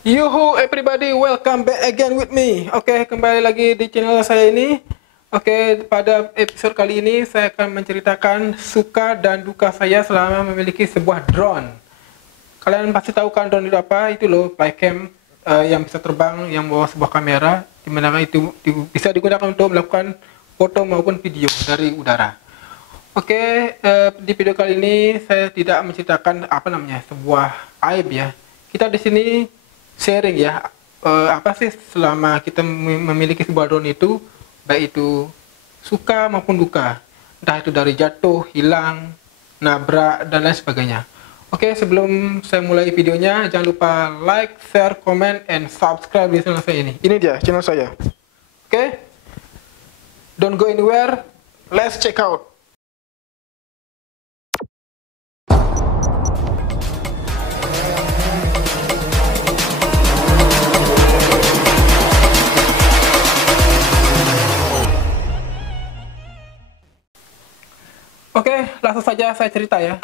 Yuhu everybody, welcome back again with me. Oke, kembali lagi di channel saya ini. Oke, pada episode kali ini saya akan menceritakan suka dan duka saya selama memiliki sebuah drone. Kalian pasti tahu kan drone itu apa? Itu loh, flycam yang bisa terbang, yang bawa sebuah kamera, dimana itu bisa digunakan untuk melakukan foto maupun video dari udara. Oke, di video kali ini saya tidak menceritakan sebuah aib ya. Kita di sini sharing ya, apa sih selama kita memiliki sebuah drone itu, baik itu suka maupun duka, entah itu dari jatuh, hilang, nabrak, dan lain sebagainya. Oke, sebelum saya mulai videonya, jangan lupa like, share, comment, and subscribe di channel saya ini. Ini dia channel saya. Oke, don't go anywhere, let's check out. Oke, langsung saja saya cerita ya.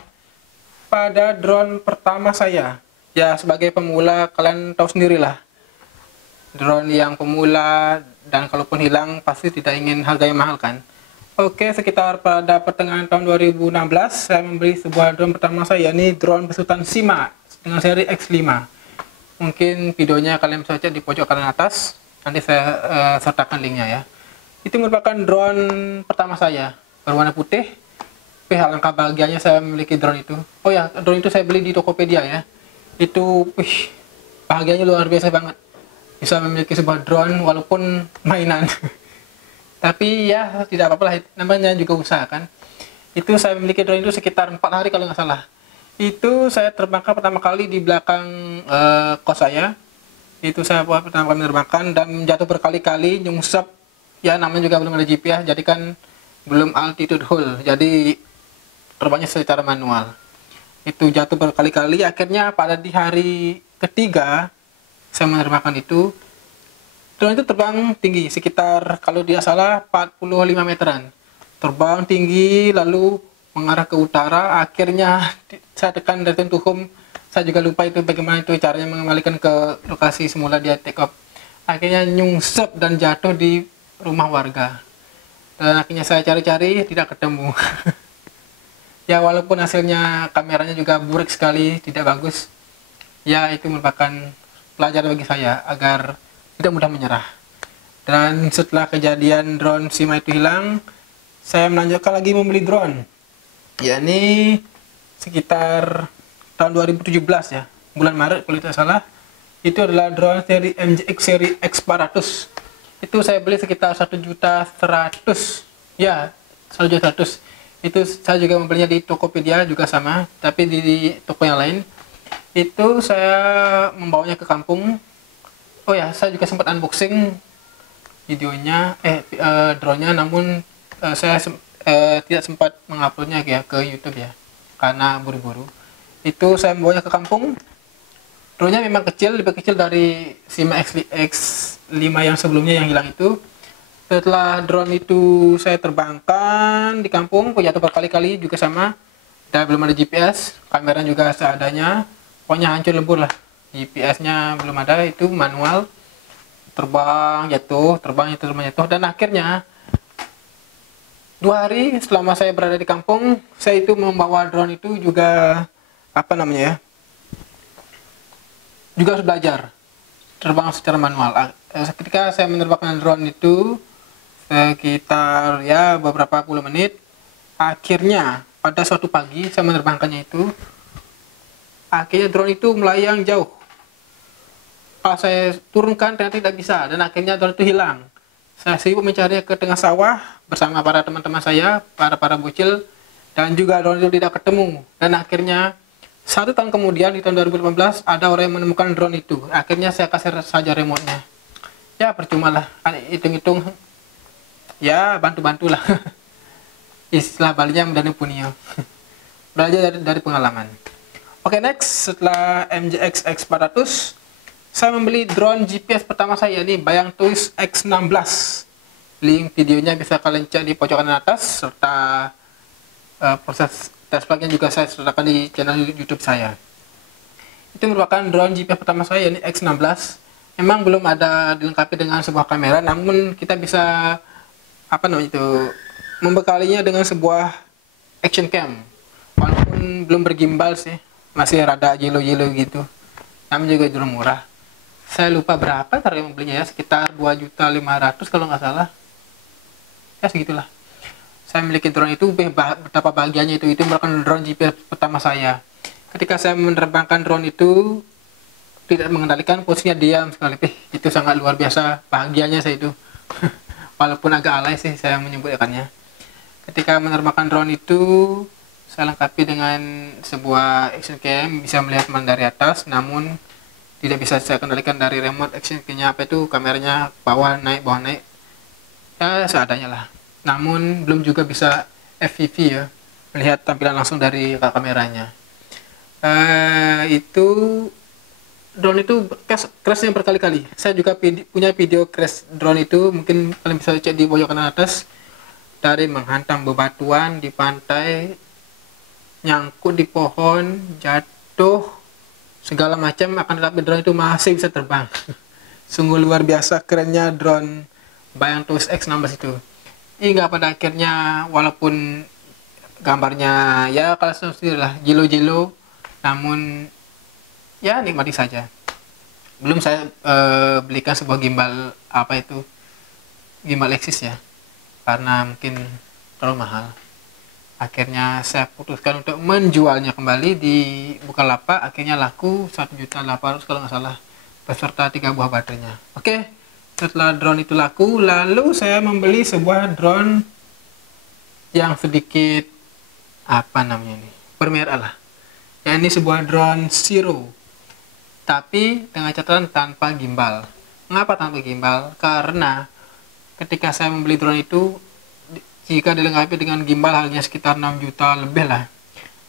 Pada drone pertama saya, ya sebagai pemula kalian tahu sendirilah. Drone yang pemula dan kalaupun hilang pasti tidak ingin harga yang mahal kan. Oke, sekitar pada pertengahan tahun 2016 saya membeli sebuah drone pertama saya. Ini drone besutan Sima dengan seri X5. Mungkin videonya kalian bisa cek di pojok kanan atas. Nanti saya sertakan linknya ya. Itu merupakan drone pertama saya, berwarna putih. Tapi alangkah bahagianya saya memiliki drone itu. Oh ya, drone itu saya beli di Tokopedia ya. Itu, bahagianya luar biasa banget. Bisa memiliki sebuah drone walaupun mainan. Tapi ya tidak apa-apa lah, namanya juga usaha kan. Itu saya memiliki drone itu sekitar 4 hari kalau nggak salah. Itu saya terbangkan pertama kali di belakang kos saya. Itu saya buat pertama kali menerbangkan dan jatuh berkali-kali, nyungsep. Ya namanya juga belum ada GPS, jadi kan belum altitude hold. Jadi terbangnya secara manual. Itu jatuh berkali-kali, akhirnya pada di hari ketiga saya menerbangkan itu, drone itu terbang tinggi sekitar kalau tidak salah 45 meteran. Terbang tinggi lalu mengarah ke utara, akhirnya saya tekan dari tentu home. Saya juga lupa itu bagaimana itu caranya mengembalikan ke lokasi semula dia take off. Akhirnya nyungsep dan jatuh di rumah warga. Dan akhirnya saya cari-cari tidak ketemu. Ya walaupun hasilnya kameranya juga buruk sekali, tidak bagus. Ya itu merupakan pelajaran bagi saya agar tidak mudah menyerah. Dan setelah kejadian drone Sima itu hilang, saya melanjutkan lagi membeli drone. Ya ini sekitar tahun 2017 ya, bulan Maret kalau tidak salah. Itu adalah drone seri MJX seri X400. Itu saya beli sekitar 1.100.000. Ya, 1.100.000. Itu saya juga membelinya di Tokopedia juga sama, tapi di toko yang lain. Itu saya membawanya ke kampung. Oh ya, saya juga sempat unboxing videonya, drone-nya, namun saya tidak sempat menguploadnya ya ke YouTube ya, karena buru-buru. Itu saya membawanya ke kampung. Drone-nya memang kecil, lebih kecil dari Sima X5 yang sebelumnya yang hilang itu. Setelah drone itu saya terbangkan di kampung, jatuh berkali-kali juga sama, dan belum ada GPS, kamera juga seadanya, pokoknya hancur lebur lah. GPS-nya belum ada, itu manual, terbang jatuh, dan akhirnya 2 hari selama saya berada di kampung, saya itu membawa drone itu juga juga harus belajar terbang secara manual. Ketika saya menerbangkan drone itu sekitar ya beberapa puluh menit, akhirnya pada suatu pagi saya menerbangkannya itu, akhirnya drone itu melayang jauh. Pas saya turunkan ternyata tidak bisa, dan akhirnya drone itu hilang. Saya sibuk mencarinya ke tengah sawah bersama para teman-teman saya, para bocil, dan juga drone itu tidak ketemu. Dan akhirnya 1 tahun kemudian di tahun 2018 ada orang yang menemukan drone itu. Akhirnya saya kasih saja remote-nya. Ya percuma lah, hitung-hitung ya bantu-bantulah. Istilah Balinya mendana punio. Belajar dari pengalaman. Oke, next, setelah MJX X400 saya membeli drone GPS pertama saya, ini Bayang Twist X16. Link videonya bisa kalian cek di pojok kanan atas, serta proses test flightnya juga saya sertakan di channel YouTube saya. Itu merupakan drone GPS pertama saya, ini X16. Memang belum ada dilengkapi dengan sebuah kamera, namun kita bisa apa namanya itu membekalinya dengan sebuah action cam. Walaupun belum bergimbal sih, masih rada jelo-jelo gitu. Namun juga drone murah. Saya lupa berapa harga membelinya ya, sekitar 2.500.000 kalau nggak salah. Ya segitulah. Saya memiliki drone itu, betapa bahagianya itu merupakan drone GPS pertama saya. Ketika saya menerbangkan drone itu, tidak mengendalikan, posisinya diam sekali. Itu sangat luar biasa bahagianya saya itu. Walaupun agak alay sih saya menyebutkannya. Ketika menerbangkan drone itu, saya lengkapi dengan sebuah action cam, bisa melihat dari atas, namun tidak bisa saya kendalikan dari remote action cam-nya, apa itu kameranya bawah naik ya seadanya lah. Namun belum juga bisa FPV ya, melihat tampilan langsung dari kameranya. Itu drone itu crashnya berkali-kali. Saya juga punya video crash drone itu, mungkin kalian bisa cek di pojok kanan atas. Dari menghantam bebatuan di pantai, nyangkut di pohon, jatuh, segala macam, akan tetapi drone itu masih bisa terbang. Sungguh luar biasa kerennya drone Bayang Toys X16 itu. Hingga pada akhirnya, walaupun gambarnya ya kalau sendiri lah, jelo-jelo, namun ya nikmati saja. Belum saya belikan sebuah gimbal, apa itu, gimbal Axis ya, karena mungkin terlalu mahal. Akhirnya saya putuskan untuk menjualnya kembali di Bukalapak. Akhirnya laku 1.800.000 kalau nggak salah, beserta 3 buah baterainya. Oke, setelah drone itu laku, lalu saya membeli sebuah drone yang sedikit apa namanya ini, bermerek lah. Ya, ini sebuah drone Zero, tapi dengan catatan tanpa gimbal. Mengapa tanpa gimbal? Karena ketika saya membeli drone itu, jika dilengkapi dengan gimbal harganya sekitar 6 juta lebih lah.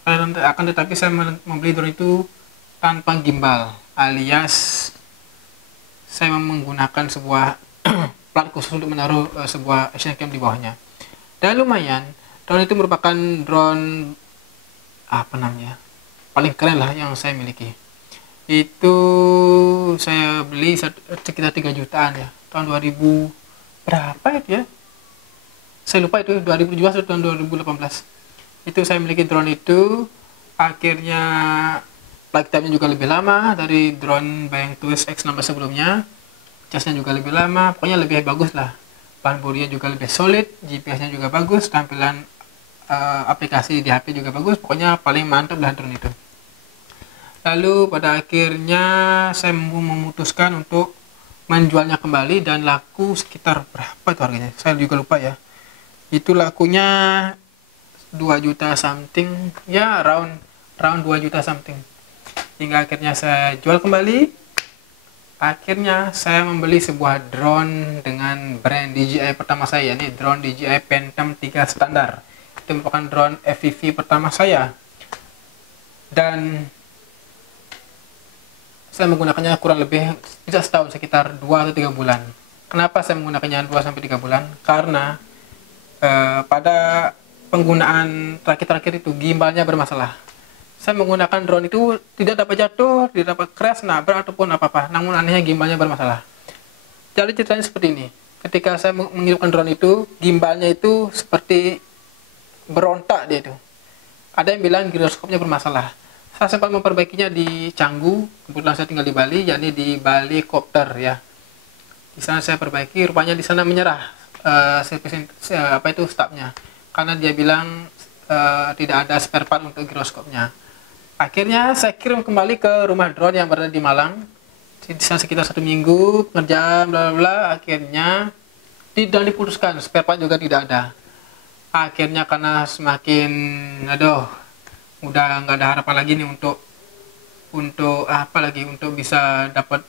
Akan tetapi saya membeli drone itu tanpa gimbal, alias saya menggunakan sebuah plat khusus untuk menaruh sebuah action cam di bawahnya. Dan lumayan, drone itu merupakan drone apa namanya, paling keren lah yang saya miliki. Itu saya beli sekitar 3 jutaan ya, tahun 2000 berapa itu ya, saya lupa itu 2017 atau tahun 2018. Itu saya miliki drone itu. Akhirnya lifetime-nya juga lebih lama dari drone Bayang Toys X16 sebelumnya. Casnya juga lebih lama, pokoknya lebih bagus lah. Bahan bodinya juga lebih solid, GPS-nya juga bagus, tampilan aplikasi di HP juga bagus. Pokoknya paling mantap lah drone itu. Lalu pada akhirnya saya memutuskan untuk menjualnya kembali, dan laku sekitar berapa itu harganya, saya juga lupa ya. Itu lakunya 2 juta something ya, round 2 juta something. Hingga akhirnya saya jual kembali. Akhirnya saya membeli sebuah drone dengan brand DJI pertama saya, ini drone DJI Phantom 3 standar. Itu merupakan drone FPV pertama saya, dan saya menggunakannya kurang lebih tidak setahun, sekitar 2 atau 3 bulan. Kenapa saya menggunakannya 2-3 bulan? Karena pada penggunaan terakhir itu gimbalnya bermasalah. Saya menggunakan drone itu tidak dapat jatuh, tidak dapat crash, nabrak ataupun apa-apa. Namun anehnya gimbalnya bermasalah. Jadi ceritanya seperti ini. Ketika saya menghidupkan drone itu, gimbalnya itu seperti berontak dia itu. Ada yang bilang giroskopnya bermasalah. Saya sempat memperbaikinya di Canggu. Kebetulan saya tinggal di Bali, yakni di Bali Kopter ya. Di sana saya perbaiki, rupanya di sana menyerah stafnya, karena dia bilang tidak ada spare part untuk giroskopnya. Akhirnya saya kirim kembali ke rumah drone yang berada di Malang. Di sana sekitar 1 minggu pengerjaan bla bla. Akhirnya tidak diputuskan, spare part juga tidak ada. Akhirnya karena semakin udah nggak ada harapan lagi nih untuk bisa dapat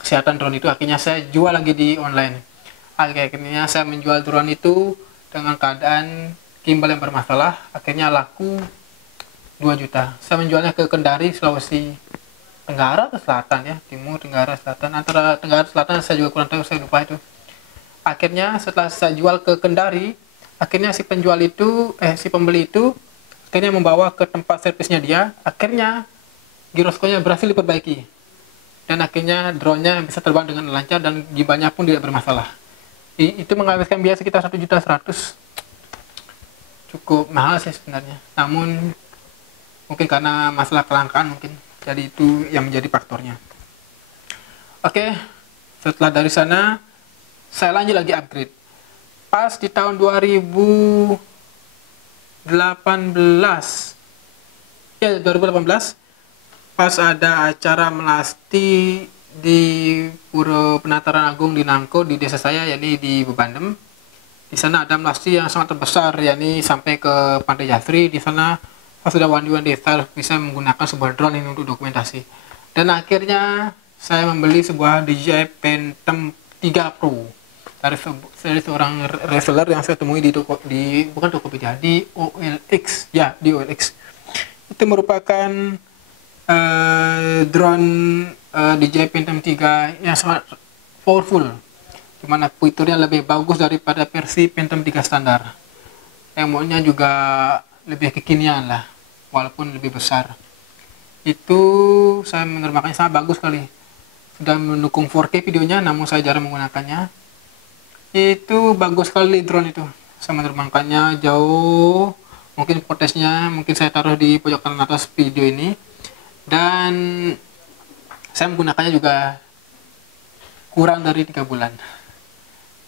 kesehatan drone itu. Akhirnya saya jual lagi di online. Akhirnya saya menjual drone itu dengan keadaan gimbal yang bermasalah. Akhirnya laku 2 juta. Saya menjualnya ke Kendari, Sulawesi Tenggara atau Selatan ya, Timur Tenggara Selatan, antara Tenggara Selatan saya juga kurang tahu, saya lupa itu. Akhirnya setelah saya jual ke Kendari, akhirnya si pembeli itu akhirnya membawa ke tempat servisnya dia. Akhirnya giroskopnya berhasil diperbaiki, dan akhirnya drone-nya bisa terbang dengan lancar dan gimbalnya pun tidak bermasalah. Itu menghabiskan biaya sekitar 1.100.000. Cukup mahal sih sebenarnya, namun mungkin karena masalah kelangkaan mungkin, jadi itu yang menjadi faktornya. Oke, setelah dari sana saya lanjut lagi upgrade. Pas di tahun 2018, ya 2018, pas ada acara melasti di Pura Penataran Agung di Nangko di desa saya, yakni di Bebandem. Di sana ada melasti yang sangat terbesar, yakni sampai ke Pantai Jasri. Di sana sudah wanti-wanti desa bisa menggunakan sebuah drone ini untuk dokumentasi. Dan akhirnya saya membeli sebuah DJI Phantom 3 Pro dari seorang reseller yang saya temui di bukan Tokopedia, di OLX, ya, di OLX. Itu merupakan drone DJI Phantom 3 yang sangat powerful, dimana fiturnya lebih bagus daripada versi Phantom 3 standar. Emotnya juga lebih kekinian lah, walaupun lebih besar. Itu saya menerbangkannya sangat bagus sekali, sudah mendukung 4K videonya, namun saya jarang menggunakannya. Itu bagus sekali drone itu, saya menerbangkannya jauh. Mungkin footage-nya mungkin saya taruh di pojok kanan atas video ini, dan saya menggunakannya juga kurang dari 3 bulan.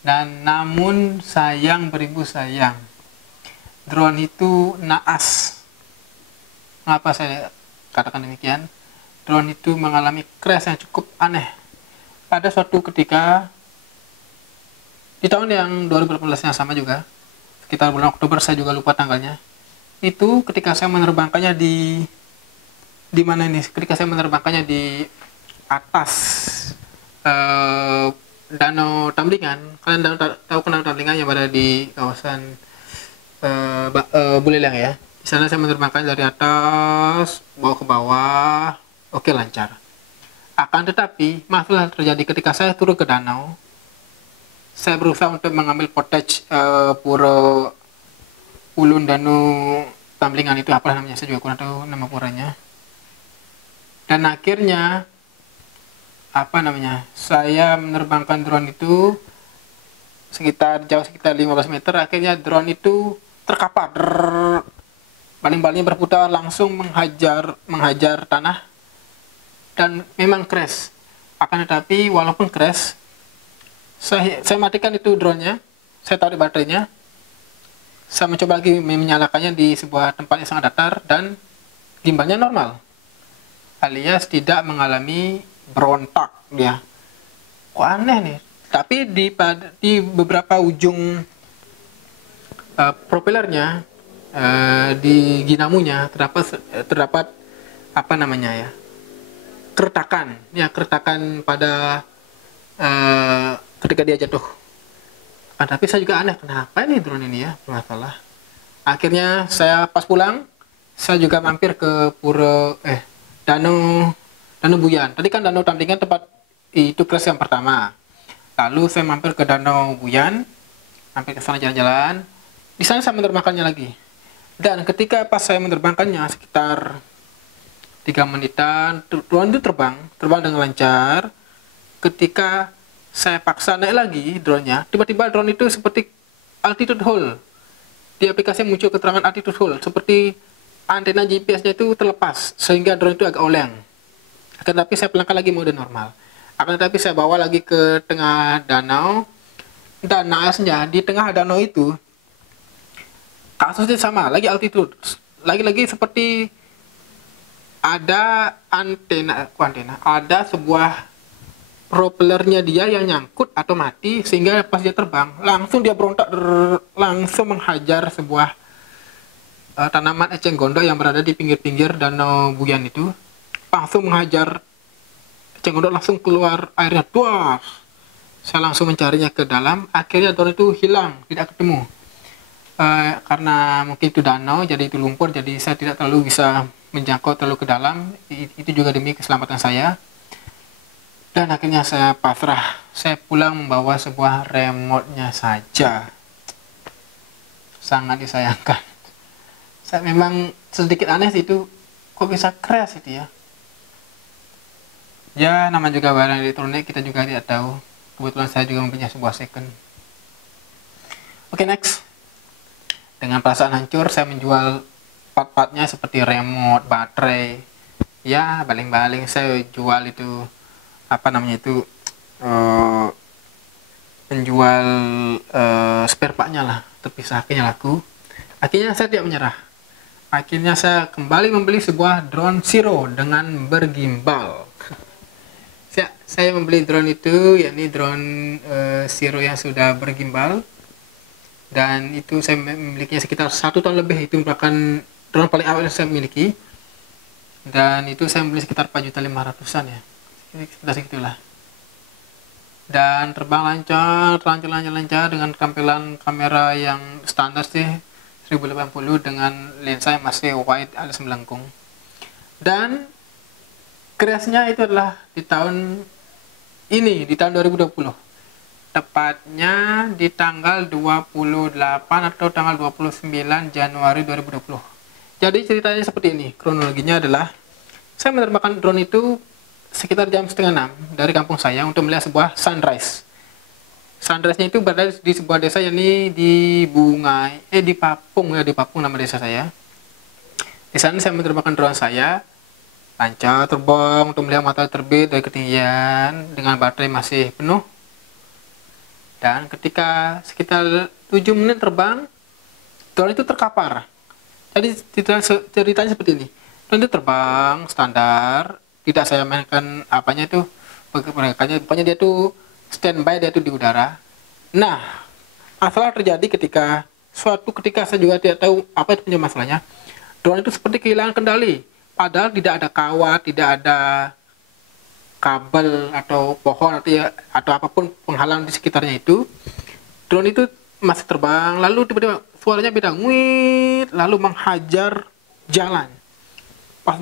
Dan namun sayang beribu sayang, drone itu naas. Mengapa saya katakan demikian? Drone itu mengalami crash yang cukup aneh. Pada suatu ketika di tahun yang 2018 yang sama juga, sekitar bulan Oktober, saya juga lupa tanggalnya. Itu ketika saya menerbangkannya di mana ini? Ketika saya menerbangkannya di atas Danau Tamlingan. Kalian tahu Danau Tamlingan yang berada di kawasan Buleleng ya. Di sana saya menerbangkan dari atas bawa ke bawah, oke, lancar. Akan tetapi masalah terjadi ketika saya turun ke danau. Saya berusaha untuk mengambil footage pura Ulun Danau Tamlingan itu, apa namanya, saya juga kurang tahu nama puranya. Dan akhirnya saya menerbangkan drone itu jauh sekitar 15 meter. Akhirnya drone itu terkapar, baling-balingnya berputar, langsung menghajar tanah, dan memang crash. Akan tetapi walaupun crash, saya matikan itu drone-nya, saya tarik baterainya, saya mencoba lagi menyalakannya di sebuah tempat yang sangat datar, dan gimbalnya normal, alias tidak mengalami berontak dia. Kok aneh nih? Tapi di beberapa ujung propellernya, di ginamunya terdapat apa namanya ya, keretakan pada ketika dia jatuh. Tapi saya juga aneh, kenapa ini drone ini ya bermasalah. Akhirnya saya pas pulang, saya juga mampir ke Danau Buyan. Tadi kan Danau Tamlingan tempat itu crash yang pertama. Lalu saya mampir ke Danau Buyan, mampir ke sana jalan-jalan. Di sana saya menerbangkannya lagi. Dan ketika pas saya menerbangkannya sekitar 3 menitan, drone itu terbang dengan lancar. Ketika saya paksa naik lagi drone-nya, tiba-tiba drone itu seperti altitude hold. Di aplikasi muncul keterangan altitude hold, seperti antena GPS-nya itu terlepas, sehingga drone itu agak oleng. Akan tetapi saya pelangkan lagi mode normal. Akan tetapi saya bawa lagi ke tengah danau, dan naasnya di tengah danau itu kasusnya sama, lagi altitude, lagi-lagi seperti ada ada sebuah propellernya dia yang nyangkut atau mati, sehingga pas dia terbang langsung dia berontak, langsung menghajar sebuah tanaman eceng gondok yang berada di pinggir-pinggir Danau Buyan itu. Langsung menghajar eceng gondok, langsung keluar airnya, tuas. Saya langsung mencarinya ke dalam, akhirnya drone itu hilang, tidak ketemu. Karena mungkin itu danau, jadi itu lumpur, jadi saya tidak terlalu bisa menjangkau terlalu ke dalam. Itu juga demi keselamatan saya. Dan akhirnya saya pasrah, saya pulang membawa sebuah remote-nya saja. Sangat disayangkan. Saya memang sedikit aneh sih itu, kok bisa crash itu ya. Ya, nama juga barang elektronik kita juga tidak tahu. Kebetulan saya juga mempunyai sebuah second. Oke, next. Dengan perasaan hancur, saya menjual part-partnya seperti remote, baterai. Ya, baling-baling saya jual itu, apa namanya itu, penjual spare partnya lah, terpisah. Akhirnya laku. Akhirnya saya tidak menyerah. Akhirnya saya kembali membeli sebuah drone Zero dengan bergimbal. Saya membeli drone itu, yakni drone Zero yang sudah bergimbal, dan itu saya memilikinya sekitar 1 tahun lebih. Itu merupakan drone paling awal yang saya miliki, dan itu saya beli sekitar 4.500.000-an ya, sekitar segitulah. Dan terbang lancar dengan tampilan kamera yang standar sih 1080 dengan lensa yang masih wide alias melengkung. Dan crash-nya itu adalah di tahun 2020, tepatnya di tanggal 28 atau tanggal 29 Januari 2020. Jadi ceritanya seperti ini. Kronologinya adalah saya menerbangkan drone itu sekitar jam setengah 6 dari kampung saya untuk melihat sebuah sunrise. Sunrise-nya itu berada di sebuah desa, yakni di Papung ya, di Papung nama desa saya. Di sana saya menerbangkan drone saya, lancar terbang untuk melihat matahari terbit dari ketinggian dengan baterai masih penuh. Dan ketika sekitar 7 menit terbang, drone itu terkapar. Jadi ceritanya seperti ini. Drone itu terbang standar, tidak saya mainkan apanya itu, pokoknya dia tuh standby, dia tuh di udara. Nah, masalah terjadi ketika saya juga tidak tahu apa itu punya masalahnya. Drone itu seperti kehilangan kendali. Padahal tidak ada kawat, tidak ada kabel atau pohon atau apapun penghalang di sekitarnya itu. Drone itu masih terbang, lalu tiba-tiba suaranya beda, nguit, lalu menghajar jalan. Pas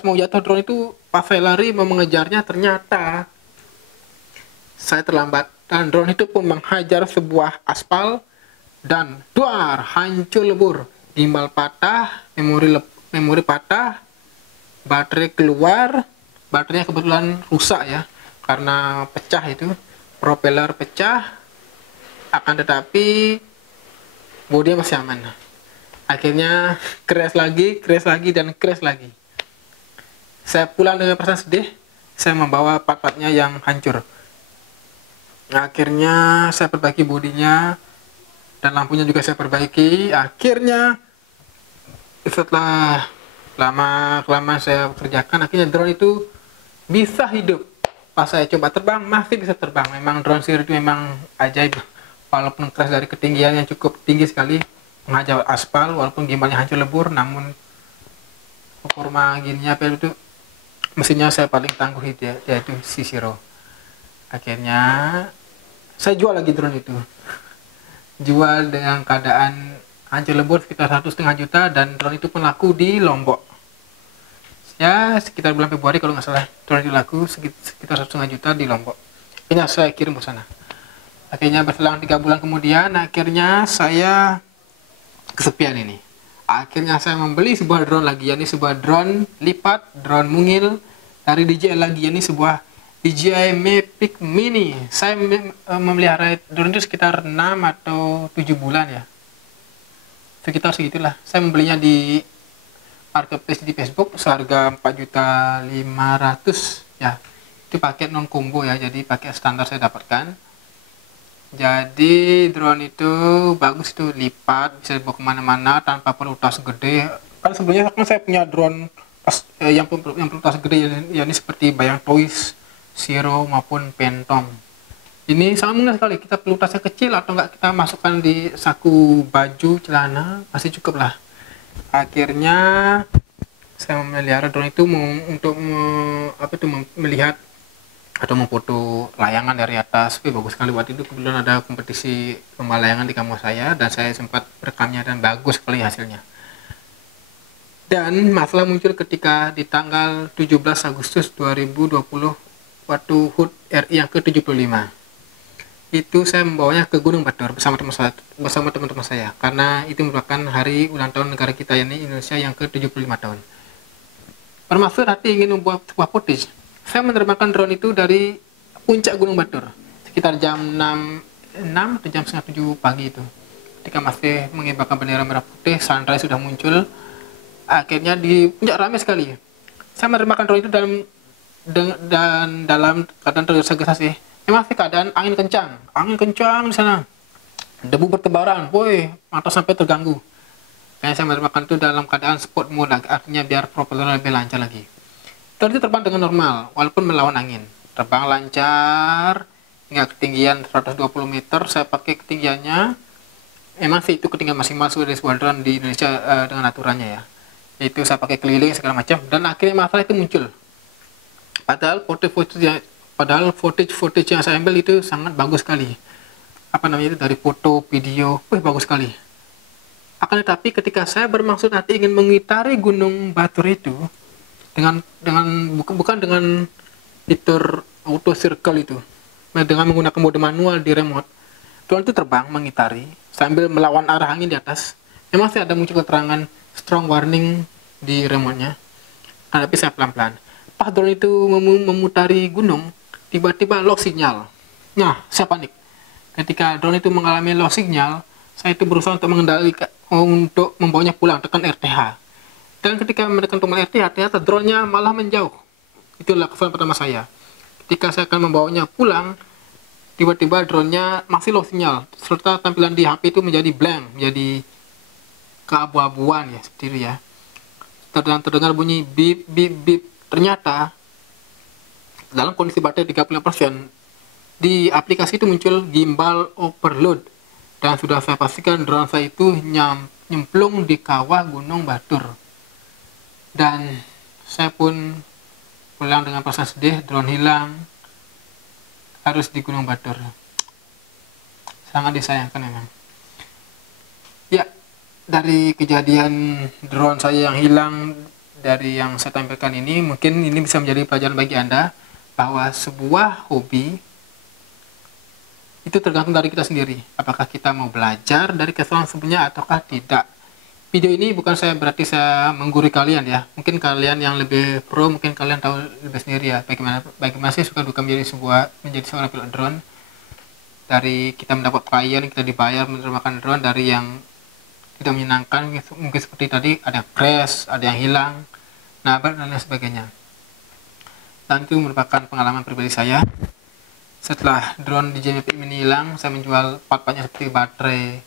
mau jatuh drone itu, pas saya lari mau mengejarnya, ternyata saya terlambat dan drone itu pun menghajar sebuah aspal dan duar, hancur lebur. Gimbal patah, memori patah, baterai keluar. Baterainya kebetulan rusak ya, karena pecah itu, propeller pecah. Akan tetapi bodi masih aman. Akhirnya crash lagi dan crash lagi. Saya pulang dengan perasaan sedih. Saya membawa part-partnya yang hancur. Akhirnya saya perbaiki bodinya dan lampunya juga saya perbaiki. Akhirnya setelah lama saya kerjakan, akhirnya drone itu bisa hidup. Pas saya coba terbang, masih bisa terbang. Memang drone Zero itu memang ajaib. Walaupun crash dari ketinggian yang cukup tinggi sekali, menghajar aspal, walaupun gimbalnya hancur lebur, namun performa gininya apa itu, mesinnya saya paling tangguh itu ya, yaitu si Zero. Akhirnya saya jual lagi drone itu. Jual dengan keadaan hancur lebur sekitar 1,5 juta, dan drone itu pun laku di Lombok. Ya, sekitar bulan Februari kalau nggak salah, drone itu laku sekitar 1,5 juta di Lombok. Akhirnya saya kirim ke sana. Akhirnya berselang 3 bulan kemudian, akhirnya saya kesepian ini. Akhirnya saya membeli sebuah drone lagi, yakni sebuah drone lipat, drone mungil dari DJI lagi, yakni sebuah DJI Mavic Mini. Saya memelihara drone itu sekitar 6 atau 7 bulan ya, sekitar segitulah. Saya membelinya di marketplace di Facebook seharga 4.500.000 ya. Itu paket non combo ya, jadi paket standar saya dapatkan. Jadi drone itu bagus, itu lipat, bisa dibawa kemana-mana tanpa perlu tas gede. Kan sebelumnya kan saya punya drone yang perlu tas gede, yakni seperti Bayang Toys, Zero maupun Phantom. Ini sangat mudah sekali, kita perlu tasnya kecil atau enggak kita masukkan di saku baju, celana, pasti cukup lah. Akhirnya saya memelihara drone itu untuk melihat atau memfoto layangan dari atas. Bagus sekali buat itu. Kebetulan ada kompetisi lomba layangan di kampus saya dan saya sempat rekamnya dan bagus sekali hasilnya. Dan masalah muncul ketika di tanggal 17 Agustus 2020 waktu HUT RI yang ke-75. Itu saya membawanya ke Gunung Batur bersama teman-teman saya, karena itu merupakan hari ulang tahun negara kita, yakni Indonesia, yang ke-75 tahun. Bermaksud hati ingin membuat sebuah footage. Saya menerbangkan drone itu dari puncak Gunung Batur sekitar jam 6 atau jam setengah 7 pagi itu. Ketika masih mengibarkan bendera merah putih, sunrise sudah muncul. Akhirnya di puncak ramai sekali. Saya menerbangkan drone itu dalam keadaan tergesa-gesa sih. Memang sih keadaan angin kencang di sana. Debu bertebaran, woi, mata sampai terganggu. Kayaknya saya menerbangkan itu dalam keadaan sport mode, artinya biar propellernya lebih lancar lagi. Drone itu terbang dengan normal, walaupun melawan angin. Terbang lancar hingga ketinggian 120 meter. Saya pakai ketinggiannya, memang sih itu ketinggian maksimal dari sebuah drone di Indonesia dengan aturannya ya. Yaitu saya pakai keliling segala macam, dan akhirnya masalah itu muncul. Padahal footage yang saya ambil itu sangat bagus sekali. Apa namanya itu, dari foto, video, bagus sekali. Akan tetapi ketika saya bermaksud nanti ingin mengitari Gunung Batur itu bukan dengan fitur auto circle itu, dengan menggunakan mode manual di remote, drone itu terbang mengitari sambil melawan arah angin di atas. Memang sih ada muncul keterangan strong warning di remote-nya, tapi saya pelan-pelan. Pas drone itu memutari gunung, tiba-tiba lost sinyal. Nah, saya panik. Ketika drone itu mengalami lost signal, saya itu berusaha untuk membawanya pulang, tekan RTH. Dan ketika menekan tombol RTH, ternyata drone-nya malah menjauh. Itulah kesalahan pertama saya. Ketika saya akan membawanya pulang, tiba-tiba drone-nya masih lost signal, serta tampilan di HP itu menjadi blank, menjadi keabu-abuan ya, seperti itu ya. Terdengar bunyi bip bip bip. Ternyata dalam kondisi baterai 35%, di aplikasi itu muncul gimbal overload, dan sudah saya pastikan drone saya itu nyemplung di kawah Gunung Batur. Dan saya pun pulang dengan perasaan sedih, drone hilang, harus di Gunung Batur. Sangat disayangkan memang. Ya, dari kejadian drone saya yang hilang dari yang saya tampilkan ini, mungkin ini bisa menjadi pelajaran bagi Anda bahwa sebuah hobi itu tergantung dari kita sendiri. Apakah kita mau belajar dari kesalahan sebelumnya ataukah tidak. Video ini bukan berarti saya menggurui kalian ya. Mungkin kalian yang lebih pro, mungkin kalian tahu lebih sendiri ya. Bagaimana sih suka duka menjadi seorang pilot drone. Dari kita mendapat klien, kita dibayar menerbangkan drone, dari yang tidak menyenangkan, mungkin seperti tadi ada crash, ada yang hilang, nabrak dan lain sebagainya. Dan itu merupakan pengalaman pribadi saya. Setelah drone DJI Mavic Mini hilang, saya menjual part-partnya seperti baterai,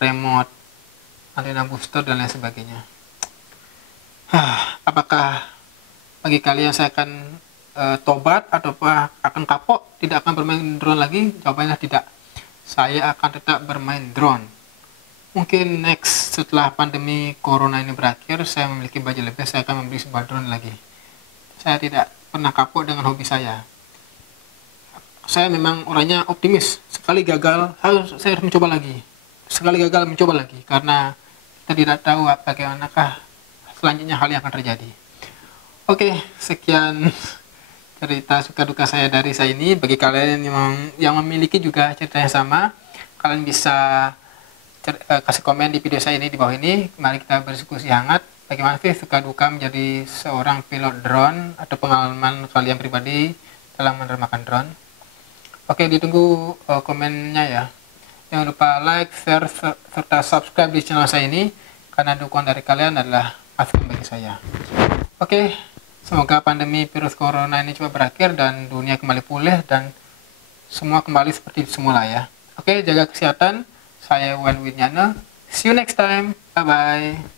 remote, antena booster dan lain sebagainya. Apakah bagi kalian saya akan tobat atau akan kapok, tidak akan bermain drone lagi? Jawabannya tidak. Saya akan tetap bermain drone. Mungkin next setelah pandemi corona ini berakhir, saya memiliki budget lebih, saya akan membeli sebuah drone lagi. Saya tidak pernah kapok dengan hobi saya. Saya memang orangnya optimis. Sekali gagal, saya harus mencoba lagi. Sekali gagal, mencoba lagi. Karena kita tidak tahu bagaimanakah selanjutnya hal yang akan terjadi. Oke, sekian cerita suka duka saya dari saya ini. Bagi kalian yang memiliki juga cerita yang sama, kalian bisa kasih komen di video saya ini di bawah ini. Mari kita berdiskusi hangat. Bagaimana sih suka duka menjadi seorang pilot drone, atau pengalaman kalian pribadi dalam menerbangkan drone. Oke, ditunggu komennya ya. Jangan lupa like, share, serta subscribe di channel saya ini, karena dukungan dari kalian adalah masukan bagi saya. Oke, semoga pandemi virus corona ini cepat berakhir dan dunia kembali pulih dan semua kembali seperti semula ya. Oke, jaga kesehatan. Saya Wan Winyana. See you next time. Bye-bye.